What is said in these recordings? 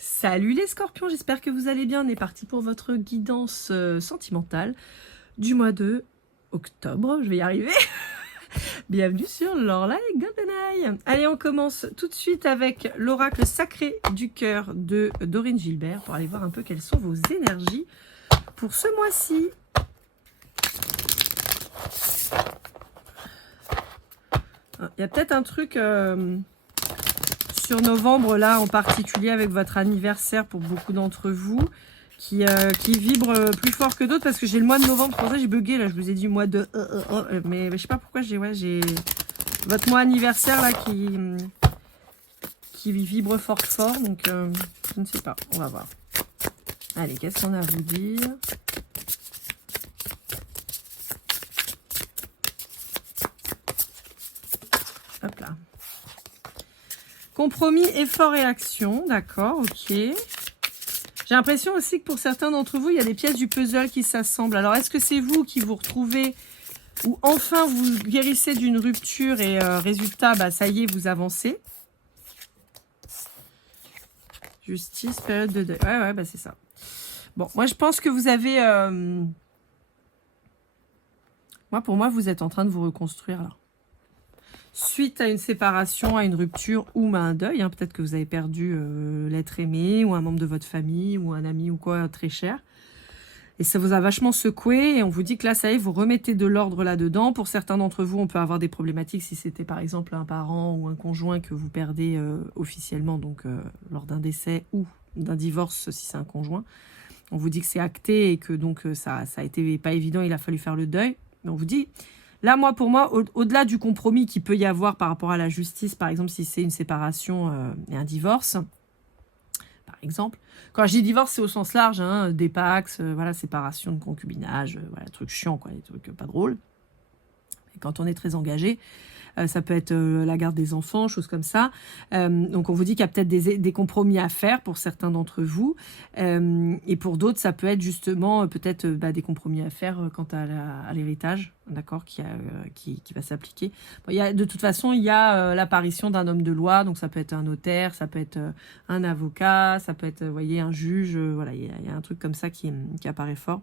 Salut les scorpions, j'espère que vous allez bien. On est parti pour votre guidance sentimentale du mois de octobre. Je vais y arriver. Bienvenue sur Lorelai Goldeneye. Allez, on commence tout de suite avec l'oracle sacré du cœur de Dorine Gilbert pour aller voir un peu quelles sont vos énergies pour ce mois-ci. Il y a peut-être un truc sur novembre, là, en particulier avec votre anniversaire pour beaucoup d'entre vous, qui vibre plus fort que d'autres, parce que j'ai le mois de novembre, pour ça j'ai bugué, là, je vous ai dit mois de... mais je sais pas pourquoi, j'ai votre mois anniversaire, là, qui vibre fort, donc je ne sais pas, on va voir. Allez, qu'est-ce qu'on a à vous dire ? Hop là. Compromis, effort et action. D'accord, ok. J'ai l'impression aussi que pour certains d'entre vous, il y a des pièces du puzzle qui s'assemblent. Alors, est-ce que c'est vous qui vous retrouvez ou enfin vous guérissez d'une rupture et résultat, bah, ça y est, vous avancez. Justice, période de deuil. Ouais, bah c'est ça. Bon, moi, je pense que vous avez... pour moi, vous êtes en train de vous reconstruire, là. Suite à une séparation, à une rupture ou à un deuil, hein, peut-être que vous avez perdu l'être aimé ou un membre de votre famille ou un ami ou quoi très cher. Et ça vous a vachement secoué et on vous dit que là, ça y est, vous remettez de l'ordre là-dedans. Pour certains d'entre vous, on peut avoir des problématiques si c'était par exemple un parent ou un conjoint que vous perdez officiellement, donc lors d'un décès ou d'un divorce si c'est un conjoint. On vous dit que c'est acté et que donc ça a été pas évident, il a fallu faire le deuil. Mais on vous dit... Là, pour moi, au-delà du compromis qu'il peut y avoir par rapport à la justice, par exemple, si c'est une séparation et un divorce, par exemple. Quand je dis divorce, c'est au sens large, hein, des pax, voilà, séparation de concubinage, voilà, trucs chiants, quoi, des trucs pas drôles. Et quand on est très engagé, ça peut être la garde des enfants, choses comme ça. Donc on vous dit qu'il y a peut-être des compromis à faire pour certains d'entre vous. Et pour d'autres, ça peut être justement peut-être des compromis à faire quant à l'héritage, d'accord, qui va s'appliquer. Bon, de toute façon, il y a l'apparition d'un homme de loi, donc ça peut être un notaire, ça peut être un avocat, ça peut être, vous voyez, un juge. Voilà, il y a un truc comme ça qui apparaît fort.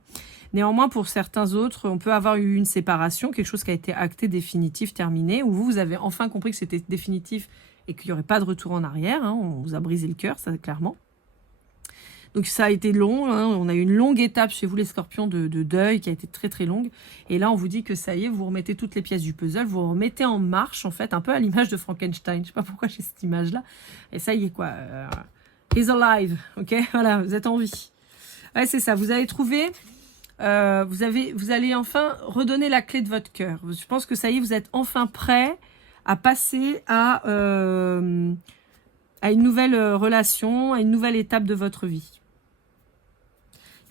Néanmoins, pour certains autres, on peut avoir eu une séparation, quelque chose qui a été acté, définitif, terminé, où vous avez enfin compris que c'était définitif et qu'il n'y aurait pas de retour en arrière. Hein, on vous a brisé le cœur, ça, clairement. Donc ça a été long, hein, on a eu une longue étape chez vous les scorpions de deuil qui a été très très longue. Et là on vous dit que ça y est, vous remettez toutes les pièces du puzzle, vous remettez en marche en fait, un peu à l'image de Frankenstein. Je sais pas pourquoi j'ai cette image là. Et ça y est quoi, he's alive, ok, voilà, vous êtes en vie. Ouais c'est ça, vous avez trouvé... vous allez enfin redonner la clé de votre cœur. Je pense que ça y est, vous êtes enfin prêt à passer à une nouvelle relation, à une nouvelle étape de votre vie.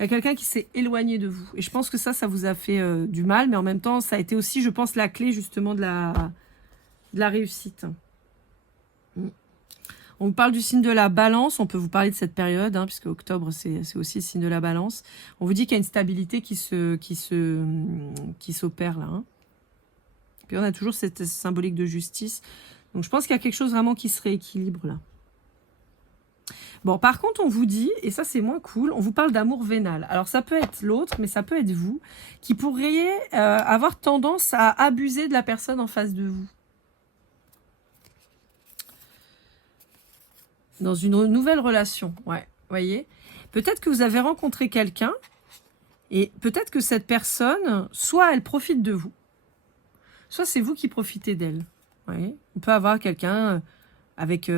Il y a quelqu'un qui s'est éloigné de vous. Et je pense que ça vous a fait du mal, mais en même temps, ça a été aussi, je pense, la clé justement de la réussite. On vous parle du signe de la balance, on peut vous parler de cette période, hein, puisque octobre, c'est aussi le signe de la balance. On vous dit qu'il y a une stabilité qui s'opère là. Hein. Puis on a toujours cette symbolique de justice. Donc je pense qu'il y a quelque chose vraiment qui se rééquilibre là. Bon, par contre, on vous dit, et ça c'est moins cool, on vous parle d'amour vénal. Alors ça peut être l'autre, mais ça peut être vous, qui pourriez avoir tendance à abuser de la personne en face de vous. Dans une nouvelle relation, ouais, voyez. Peut-être que vous avez rencontré quelqu'un et peut-être que cette personne, soit elle profite de vous, soit c'est vous qui profitez d'elle. Voyez. On peut avoir quelqu'un avec...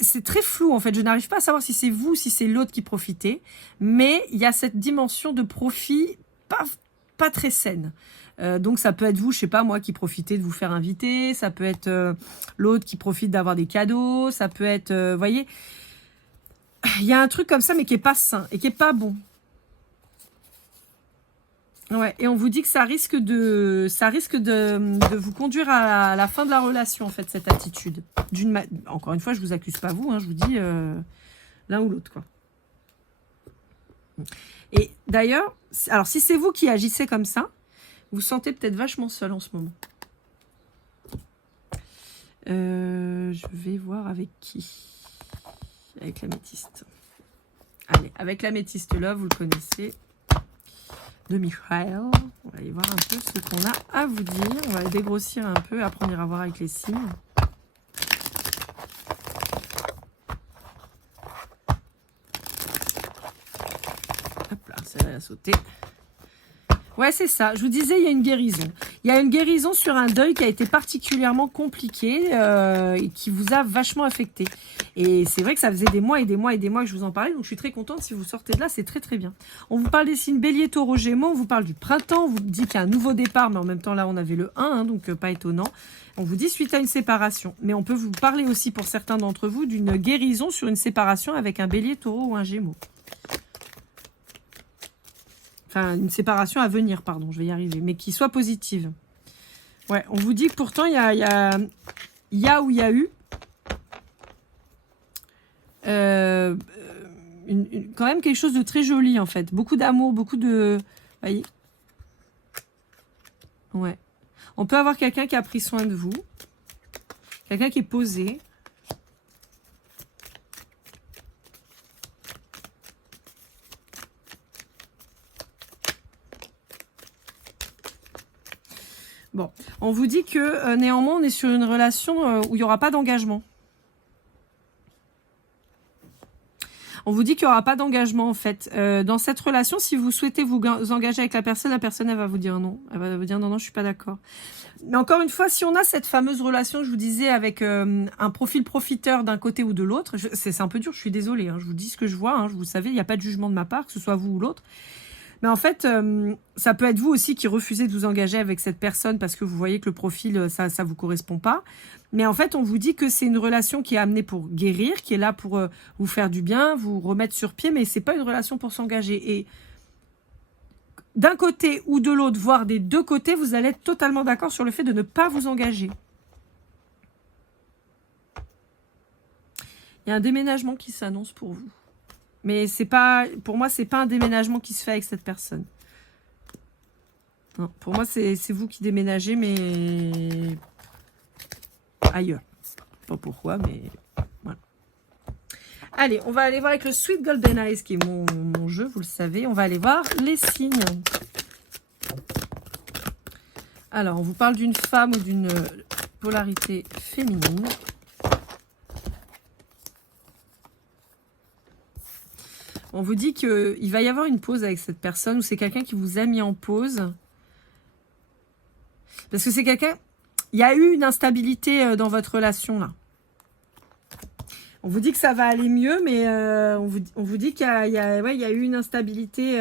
c'est très flou en fait, je n'arrive pas à savoir si c'est vous ou si c'est l'autre qui profitez, mais il y a cette dimension de profit pas très saine. Donc ça peut être vous, je sais pas moi, qui profitez de vous faire inviter, ça peut être l'autre qui profite d'avoir des cadeaux, ça peut être, voyez, il y a un truc comme ça mais qui est pas sain et qui est pas bon. Ouais, et on vous dit que ça risque de vous conduire à la fin de la relation en fait, cette attitude. Encore une fois, je vous accuse pas vous, hein, je vous dis l'un ou l'autre quoi. Et d'ailleurs, alors si c'est vous qui agissez comme ça, vous vous sentez peut-être vachement seul en ce moment. Je vais voir avec qui. avec l'améthyste. Allez, avec l'améthyste love, vous le connaissez, de Michael. On va aller voir un peu ce qu'on a à vous dire. On va dégrossir un peu, après on ira voir avec les signes. Hop là, ça va sauter. Ouais, c'est ça. Je vous disais, il y a une guérison. Il y a une guérison sur un deuil qui a été particulièrement compliqué et qui vous a vachement affecté. Et c'est vrai que ça faisait des mois et des mois et des mois que je vous en parlais. Donc, je suis très contente. Si vous sortez de là, c'est très, très bien. On vous parle des signes Bélier, Taureau, Gémeaux. On vous parle du printemps. On vous dit qu'il y a un nouveau départ. Mais en même temps, là, on avait le 1, hein, donc pas étonnant. On vous dit suite à une séparation. Mais on peut vous parler aussi, pour certains d'entre vous, d'une guérison sur une séparation avec un Bélier, Taureau ou un Gémeaux. Enfin, une séparation à venir, pardon, je vais y arriver, mais qui soit positive. Ouais, on vous dit que pourtant, il y a eu quand même quelque chose de très joli, en fait. Beaucoup d'amour, beaucoup de... Voyez. Ouais. On peut avoir quelqu'un qui a pris soin de vous. Quelqu'un qui est posé. Bon, on vous dit que néanmoins, on est sur une relation où il n'y aura pas d'engagement. On vous dit qu'il n'y aura pas d'engagement, en fait. Dans cette relation, si vous souhaitez vous engager avec la personne, elle va vous dire non. Elle va vous dire non, non, je suis pas d'accord. Mais encore une fois, si on a cette fameuse relation, je vous disais, avec un profil profiteur d'un côté ou de l'autre, c'est un peu dur, je suis désolée, hein, je vous dis ce que je vois, hein, vous savez, il n'y a pas de jugement de ma part, que ce soit vous ou l'autre. Mais en fait, ça peut être vous aussi qui refusez de vous engager avec cette personne parce que vous voyez que le profil, ça vous correspond pas. Mais en fait, on vous dit que c'est une relation qui est amenée pour guérir, qui est là pour vous faire du bien, vous remettre sur pied, mais c'est pas une relation pour s'engager. Et d'un côté ou de l'autre, voire des deux côtés, vous allez être totalement d'accord sur le fait de ne pas vous engager. Il y a un déménagement qui s'annonce pour vous. Mais c'est pas, pour moi, c'est pas un déménagement qui se fait avec cette personne. Non, pour moi, c'est vous qui déménagez, mais ailleurs. Pas pourquoi, mais voilà. Allez, on va aller voir avec le Sweet Golden Eyes, qui est mon jeu, vous le savez. On va aller voir les signes. Alors, on vous parle d'une femme ou d'une polarité féminine. On vous dit qu'il va y avoir une pause avec cette personne ou c'est quelqu'un qui vous a mis en pause. Parce que c'est quelqu'un... Il y a eu une instabilité dans votre relation, là. On vous dit que ça va aller mieux, mais on vous dit qu'il y a eu une instabilité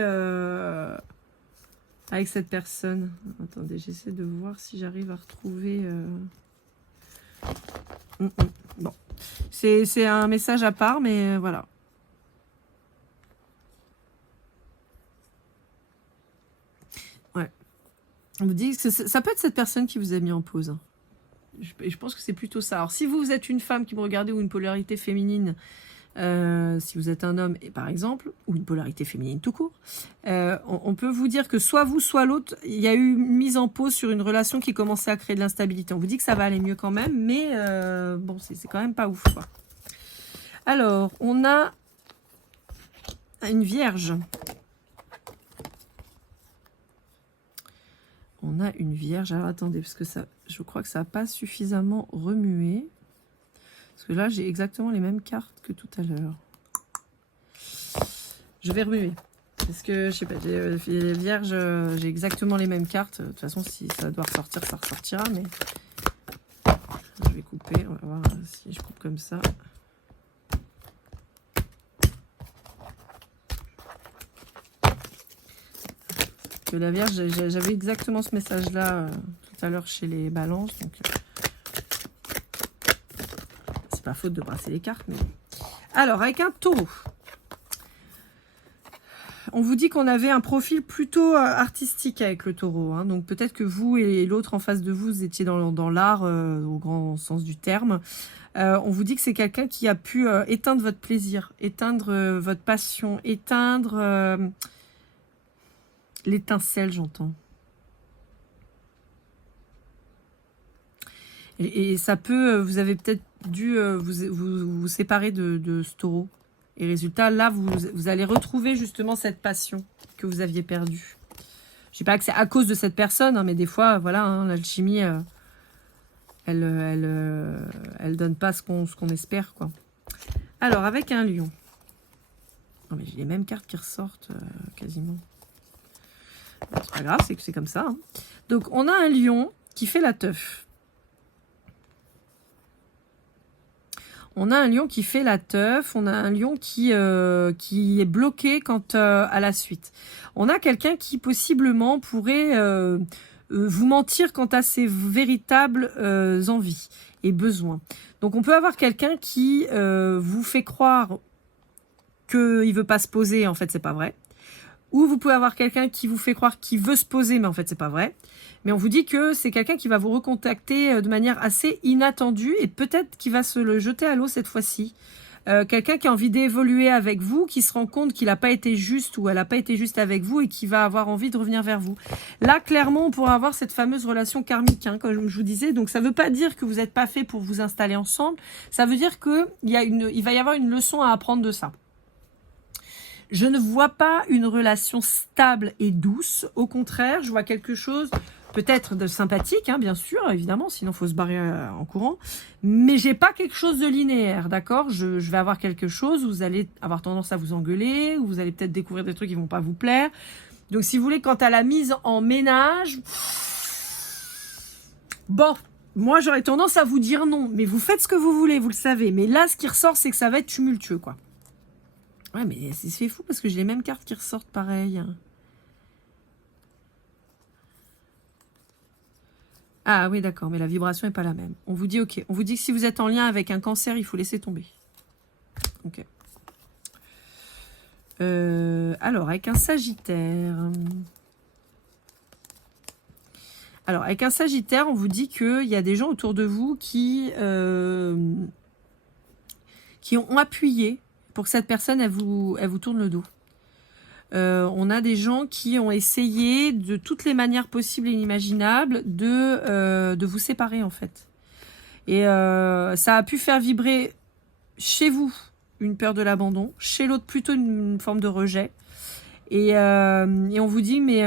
avec cette personne. Attendez, j'essaie de voir si j'arrive à retrouver... Bon. C'est un message à part, mais voilà. Ouais. On vous dit que ça peut être cette personne qui vous a mis en pause. Je pense que c'est plutôt ça. Alors, si vous êtes une femme qui me regardez ou une polarité féminine, si vous êtes un homme, par exemple, ou une polarité féminine tout court, on peut vous dire que soit vous, soit l'autre, il y a eu une mise en pause sur une relation qui commençait à créer de l'instabilité. On vous dit que ça va aller mieux quand même, mais bon, c'est quand même pas ouf, quoi. Alors, on a une vierge. On a une vierge. Alors, attendez, parce que ça, je crois que ça n'a pas suffisamment remué. Parce que là, j'ai exactement les mêmes cartes que tout à l'heure. Je vais remuer. Parce que, je sais pas, les vierges, j'ai exactement les mêmes cartes. De toute façon, si ça doit ressortir, ça ressortira. Mais je vais couper. On va voir si je coupe comme ça. Que la Vierge, j'avais exactement ce message-là tout à l'heure chez les balances. Donc, c'est pas faute de brasser les cartes. Mais... Alors, avec un taureau. On vous dit qu'on avait un profil plutôt artistique avec le taureau. Hein. Donc, peut-être que vous et l'autre en face de vous, vous étiez dans l'art au grand sens du terme. On vous dit que c'est quelqu'un qui a pu éteindre votre plaisir, éteindre votre passion, éteindre... l'étincelle, j'entends. Et ça peut, vous avez peut-être vous séparer de ce taureau. Et résultat, là, vous allez retrouver justement cette passion que vous aviez perdue. Je sais pas que c'est à cause de cette personne, hein, mais des fois, voilà, hein, l'alchimie, elle donne pas ce qu'on espère, quoi. Alors, avec un lion. Non, mais j'ai les mêmes cartes qui ressortent quasiment. Bon, c'est pas grave, c'est que c'est comme ça. Hein. Donc, on a un lion qui fait la teuf. On a un lion qui fait la teuf, on a un lion qui est bloqué quant à la suite. On a quelqu'un qui possiblement pourrait vous mentir quant à ses véritables envies et besoins. Donc on peut avoir quelqu'un qui vous fait croire qu'il ne veut pas se poser, en fait c'est pas vrai. Ou vous pouvez avoir quelqu'un qui vous fait croire qu'il veut se poser, mais en fait c'est pas vrai. Mais on vous dit que c'est quelqu'un qui va vous recontacter de manière assez inattendue et peut-être qui va se le jeter à l'eau cette fois-ci. Quelqu'un qui a envie d'évoluer avec vous, qui se rend compte qu'il n'a pas été juste ou elle n'a pas été juste avec vous et qui va avoir envie de revenir vers vous. Là, clairement, on pourra avoir cette fameuse relation karmique, hein, comme je vous disais. Donc, ça ne veut pas dire que vous n'êtes pas fait pour vous installer ensemble. Ça veut dire qu'il va y avoir une leçon à apprendre de ça. Je ne vois pas une relation stable et douce. Au contraire, je vois quelque chose peut-être de sympathique, hein, bien sûr, évidemment, sinon il faut se barrer en courant. Mais j'ai pas quelque chose de linéaire, d'accord ? Je vais avoir quelque chose où vous allez avoir tendance à vous engueuler, où vous allez peut-être découvrir des trucs qui vont pas vous plaire. Donc si vous voulez, quant à la mise en ménage, bon, moi j'aurais tendance à vous dire non. Mais vous faites ce que vous voulez, vous le savez. Mais là, ce qui ressort, c'est que ça va être tumultueux, quoi. Ouais, mais c'est fou parce que j'ai les mêmes cartes qui ressortent pareil. Ah oui, d'accord, mais la vibration n'est pas la même. On vous dit, ok, on vous dit que si vous êtes en lien avec un cancer, il faut laisser tomber. Ok. Alors, avec un sagittaire. Alors, avec un sagittaire, on vous dit qu'il y a des gens autour de vous qui ont appuyé pour que cette personne, elle vous tourne le dos. On a des gens qui ont essayé de toutes les manières possibles et inimaginables de vous séparer, en fait. Et ça a pu faire vibrer chez vous une peur de l'abandon, chez l'autre plutôt une forme de rejet. Et on vous dit, mais...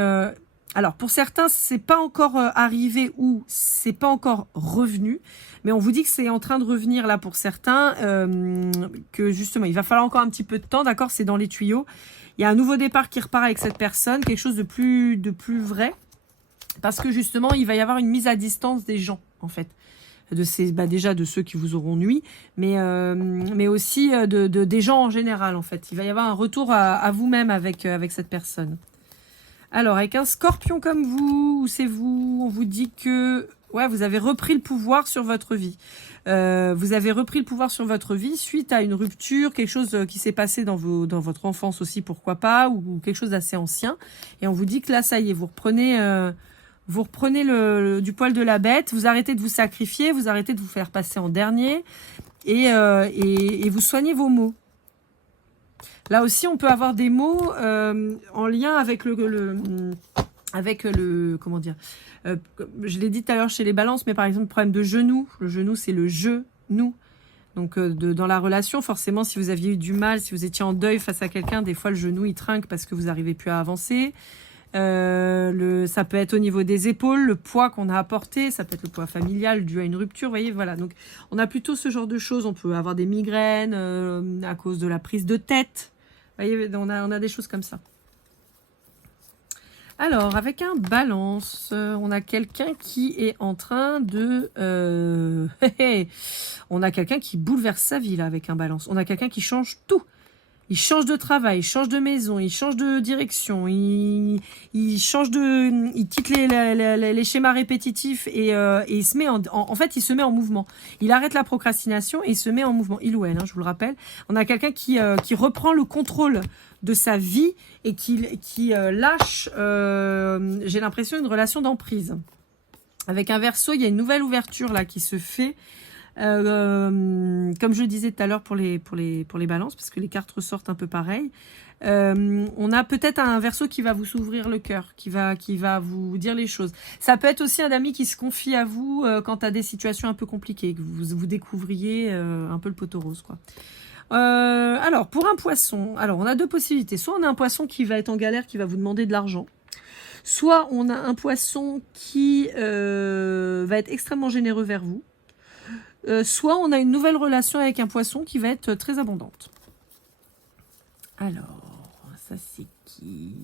alors, pour certains, c'est pas encore arrivé ou c'est pas encore revenu, mais on vous dit que c'est en train de revenir là pour certains, que justement, il va falloir encore un petit peu de temps, d'accord ? C'est dans les tuyaux. Il y a un nouveau départ qui repart avec cette personne, quelque chose de plus vrai, parce que justement, il va y avoir une mise à distance des gens, en fait. Déjà de ceux qui vous auront nui, mais aussi des gens en général, en fait. Il va y avoir un retour à vous-même avec cette personne. Alors, avec un scorpion comme vous, c'est vous, on vous dit que ouais, vous avez repris le pouvoir sur votre vie. Vous avez repris le pouvoir sur votre vie suite à une rupture, quelque chose qui s'est passé dans votre enfance aussi, pourquoi pas, ou quelque chose d'assez ancien. Et on vous dit que là, ça y est, vous reprenez du poil de la bête, vous arrêtez de vous sacrifier, vous arrêtez de vous faire passer en dernier, et vous soignez vos maux. Là aussi, on peut avoir des mots en lien avec comment dire, je l'ai dit tout à l'heure chez les balances, mais par exemple, le problème de genou. Le genou, c'est le je-nous. Donc, dans la relation, forcément, si vous aviez eu du mal, si vous étiez en deuil face à quelqu'un, des fois, le genou, il trinque parce que vous n'arrivez plus à avancer. Ça peut être au niveau des épaules, le poids qu'on a apporté, ça peut être le poids familial dû à une rupture, vous voyez, voilà. Donc, on a plutôt ce genre de choses. On peut avoir des migraines à cause de la prise de tête. Vous voyez, on a des choses comme ça. Alors, avec un balance, on a quelqu'un qui est en train de... on a quelqu'un qui bouleverse sa vie, là, avec un balance. On a quelqu'un qui change tout. Il change de travail, il change de maison, il change de direction, il quitte les schémas répétitifs et il se met en fait, il se met en mouvement. Il arrête la procrastination et il se met en mouvement. Il ou elle, hein, je vous le rappelle. On a quelqu'un qui reprend le contrôle de sa vie et qui lâche, j'ai l'impression, une relation d'emprise. Avec un Verseau, il y a une nouvelle ouverture là qui se fait. Comme je disais tout à l'heure pour les balances, parce que les cartes ressortent un peu pareil. On a peut-être un verseau qui va vous s'ouvrir le cœur, qui va vous dire les choses. Ça peut être aussi un ami qui se confie à vous quant à des situations un peu compliquées, que vous découvriez un peu le poteau rose, quoi. Alors, pour un poisson, alors on a deux possibilités. Soit on a un poisson qui va être en galère, qui va vous demander de l'argent. Soit on a un poisson qui va être extrêmement généreux vers vous. Soit on a une nouvelle relation avec un poisson qui va être très abondante. Alors, ça c'est qui?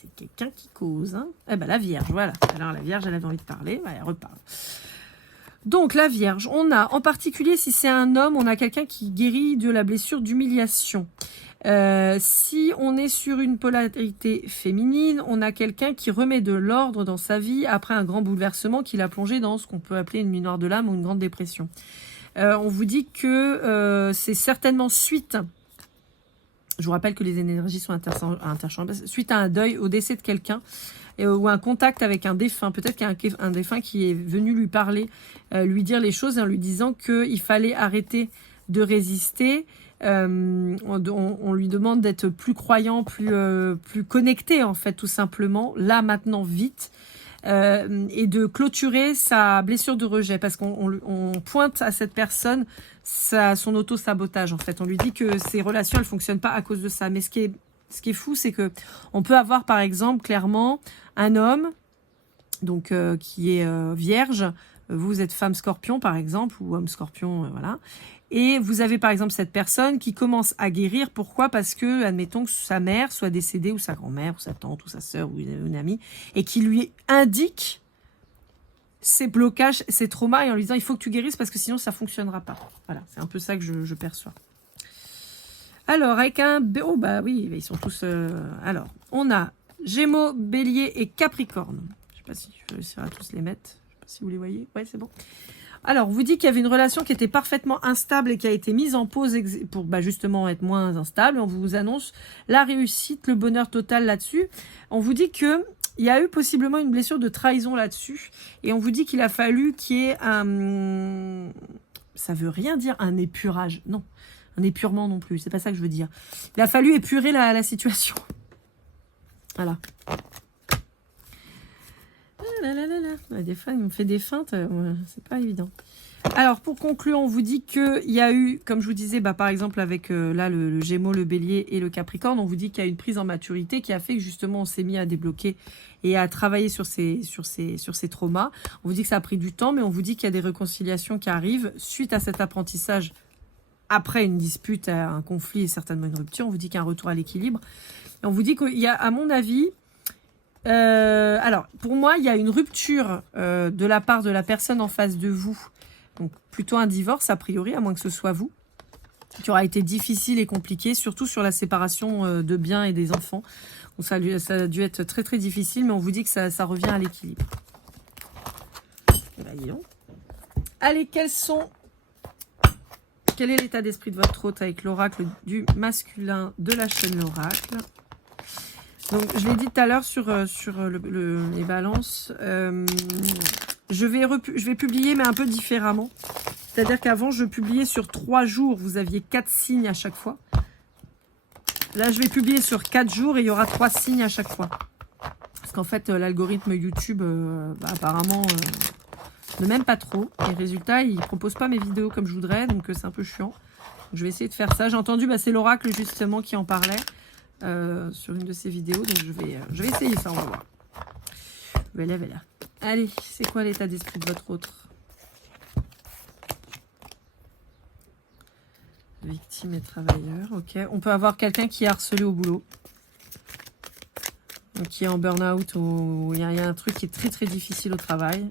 C'est quelqu'un qui cause. Hein, eh ben la Vierge, voilà. Alors la Vierge, elle avait envie de parler, elle reparle. Donc la Vierge, on a en particulier, si c'est un homme, on a quelqu'un qui guérit de la blessure d'humiliation. Si on est sur une polarité féminine, on a quelqu'un qui remet de l'ordre dans sa vie après un grand bouleversement qui l'a plongé dans ce qu'on peut appeler une nuit noire de l'âme ou une grande dépression. On vous dit que c'est certainement suite, je vous rappelle que les énergies sont interchangeables, suite à un deuil, au décès de quelqu'un, ou un contact avec un défunt. Peut-être qu'il y a un défunt qui est venu lui parler, lui dire les choses en lui disant qu'il fallait arrêter de résister. On lui demande d'être plus croyant, plus connecté en fait, tout simplement, là, maintenant, vite, et de clôturer sa blessure de rejet, parce qu'on pointe à cette personne son auto-sabotage, en fait. On lui dit que ses relations, elles fonctionnent pas à cause de ça. Mais ce qui est fou, c'est que on peut avoir, par exemple, clairement, un homme donc qui est vierge. Vous êtes femme scorpion, par exemple, ou homme scorpion, voilà. Et vous avez, par exemple, cette personne qui commence à guérir. Pourquoi? Parce que, admettons que sa mère soit décédée, ou sa grand-mère, ou sa tante, ou sa sœur, ou une amie, et qui lui indique ses blocages, ses traumas, et en lui disant, il faut que tu guérisses, parce que sinon, ça fonctionnera pas. Voilà, c'est un peu ça que je perçois. Alors, avec un... Oh, bah oui, ils sont tous... Alors, on a Gémeaux, Bélier et Capricorne. Je sais pas si je vais réussir à tous les mettre. Je sais pas si vous les voyez. Ouais, c'est bon. Alors, on vous dit qu'il y avait une relation qui était parfaitement instable et qui a été mise en pause pour justement être moins instable. On vous annonce la réussite, le bonheur total là-dessus. On vous dit qu'il y a eu possiblement une blessure de trahison là-dessus. Et on vous dit qu'il a fallu qu'il y ait un... Ça veut rien dire un épurage. Non, un épurement non plus. C'est pas ça que je veux dire. Il a fallu épurer la situation. Voilà. Des fois, il me fait des feintes, c'est pas évident. Alors, pour conclure, on vous dit qu'il y a eu, comme je vous disais, par exemple, avec là le Gémeaux, le Bélier et le Capricorne, on vous dit qu'il y a une prise en maturité qui a fait que justement, on s'est mis à débloquer et à travailler sur ces traumas. On vous dit que ça a pris du temps, mais on vous dit qu'il y a des réconciliations qui arrivent suite à cet apprentissage. Après une dispute, un conflit et certainement une rupture, on vous dit qu'il y a un retour à l'équilibre. Et on vous dit qu'il y a, à mon avis... alors, pour moi, il y a une rupture de la part de la personne en face de vous. Donc, plutôt un divorce, a priori, à moins que ce soit vous, qui aura été difficile et compliqué, surtout sur la séparation de biens et des enfants. Donc, ça a dû être très, très difficile, mais on vous dit que ça revient à l'équilibre. Allez, quel est l'état d'esprit de votre hôte avec l'oracle du masculin de la chaîne l'oracle? Donc, je l'ai dit tout à l'heure sur les balances, je vais publier, mais un peu différemment. C'est-à-dire qu'avant, je publiais sur 3 jours, vous aviez 4 signes à chaque fois. Là, je vais publier sur 4 jours et il y aura 3 signes à chaque fois. Parce qu'en fait, l'algorithme YouTube, apparemment, ne m'aime pas trop. Et résultat, il ne propose pas mes vidéos comme je voudrais, donc c'est un peu chiant. Donc, je vais essayer de faire ça. J'ai entendu, c'est l'oracle justement qui en parlait. Sur une de ces vidéos, donc je vais essayer ça, on va voir. Voilà. Allez, c'est quoi l'état d'esprit de votre autre? Victime et travailleur, ok. On peut avoir quelqu'un qui est harcelé au boulot, donc qui est en burn-out, ou il y a un truc qui est très très difficile au travail.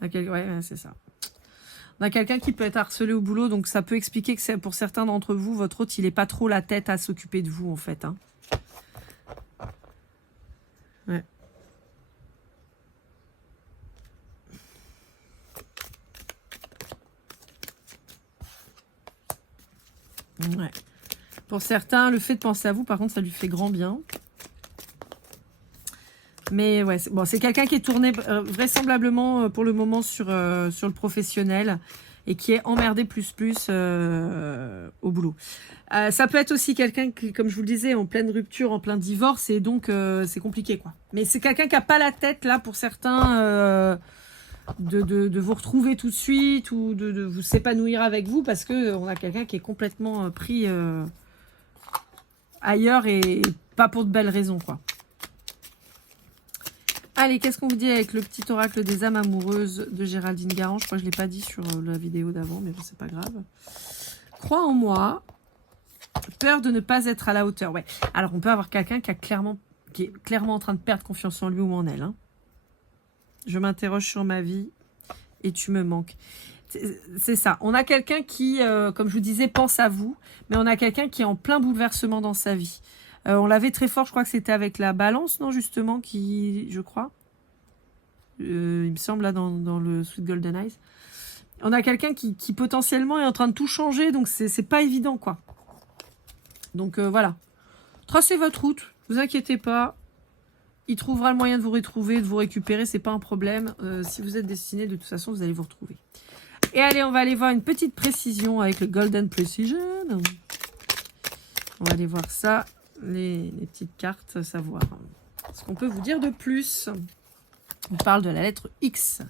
Ouais, c'est ça. On a quelqu'un qui peut être harcelé au boulot, donc ça peut expliquer que pour certains d'entre vous, votre hôte, il n'est pas trop la tête à s'occuper de vous, en fait. Hein. Ouais. Ouais. Pour certains, le fait de penser à vous, par contre, ça lui fait grand bien. Mais ouais, c'est quelqu'un qui est tourné vraisemblablement pour le moment sur le professionnel et qui est emmerdé plus au boulot. Ça peut être aussi quelqu'un qui, comme je vous le disais, en pleine rupture, en plein divorce, et donc c'est compliqué, quoi. Mais c'est quelqu'un qui n'a pas la tête, là, pour certains, de vous retrouver tout de suite ou de vous s'épanouir avec vous, parce qu'on a quelqu'un qui est complètement pris ailleurs et pas pour de belles raisons, quoi. Allez, qu'est-ce qu'on vous dit avec le petit oracle des âmes amoureuses de Géraldine Garand? Je crois que je ne l'ai pas dit sur la vidéo d'avant, mais bon, c'est pas grave. Crois en moi. Peur de ne pas être à la hauteur. Ouais. Alors, on peut avoir quelqu'un qui est clairement en train de perdre confiance en lui ou en elle. Hein. Je m'interroge sur ma vie et tu me manques. C'est ça. On a quelqu'un qui, comme je vous disais, pense à vous, mais on a quelqu'un qui est en plein bouleversement dans sa vie. On l'avait très fort, je crois que c'était avec la balance, non, justement, je crois. Il me semble, là, dans le Sweet Golden Eyes. On a quelqu'un qui potentiellement est en train de tout changer, donc c'est pas évident, quoi. Donc, voilà. Tracez votre route, vous inquiétez pas. Il trouvera le moyen de vous retrouver, de vous récupérer, c'est pas un problème. Si vous êtes destiné, de toute façon, vous allez vous retrouver. Et allez, on va aller voir une petite précision avec le Golden Precision. On va aller voir ça. Les petites cartes, savoir ce qu'on peut vous dire de plus. On parle de la lettre X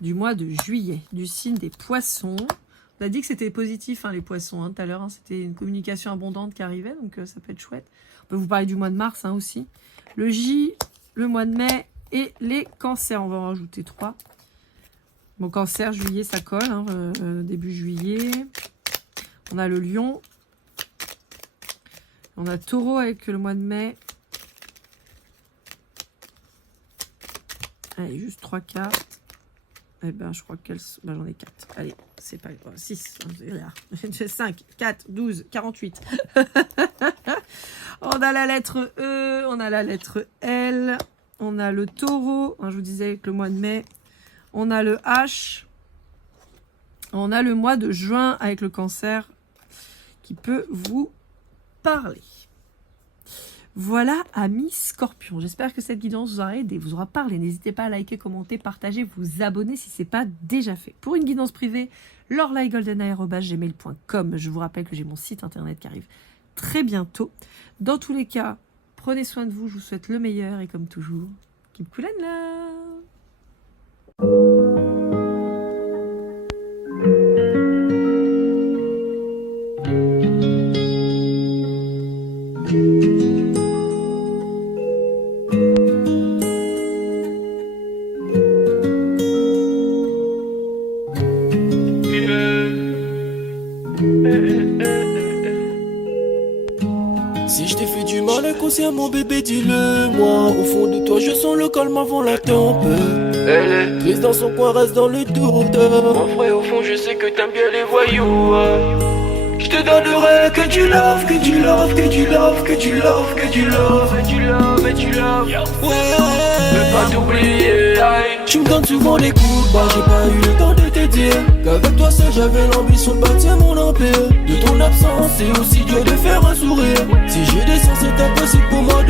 du mois de juillet, du signe des poissons. On a dit que c'était positif, hein, les poissons, hein, tout à l'heure. Hein, c'était une communication abondante qui arrivait, donc ça peut être chouette. On peut vous parler du mois de mars hein, aussi. Le J, le mois de mai et les cancers. On va en rajouter 3. Bon, cancer, juillet, ça colle, hein, début juillet. On a le lion. On a taureau avec le mois de mai. Allez, juste 3 cartes. Eh ben, je crois qu'elles... Ben, j'en ai 4. Allez, c'est pas... 6, 5, 4, 12, 48. On a la lettre E, on a la lettre L, on a le taureau, hein, je vous disais avec le mois de mai. On a le H. On a le mois de juin avec le cancer qui peut vous parler. Voilà, amis scorpions. J'espère que cette guidance vous aura aidé, vous aura parlé. N'hésitez pas à liker, commenter, partager, vous abonner si ce n'est pas déjà fait. Pour une guidance privée, lorlaigoldeneye@gmail.com. Je vous rappelle que j'ai mon site internet qui arrive très bientôt. Dans tous les cas, prenez soin de vous. Je vous souhaite le meilleur et comme toujours, keep cool and love. Si je t'ai fait du mal inconsciemment bébé dis-le moi. Au fond de toi je sens le calme avant la tempête. Elle est triste dans son coin, reste dans le doute. Mon frère au fond je sais que t'aimes bien les voyous. Je te donnerai que du love, que du love, que du love, que du love, que du love, et du love, et du love. Ouais, veux pas t'oublier. Tu me donnes souvent les coups de barre, j'ai pas eu le temps de te dire qu'avec toi seul j'avais l'ambition de bâtir mon empire. De ton absence c'est aussi dur de faire un sourire. Si j'ai des sens c'est impossible pour moi de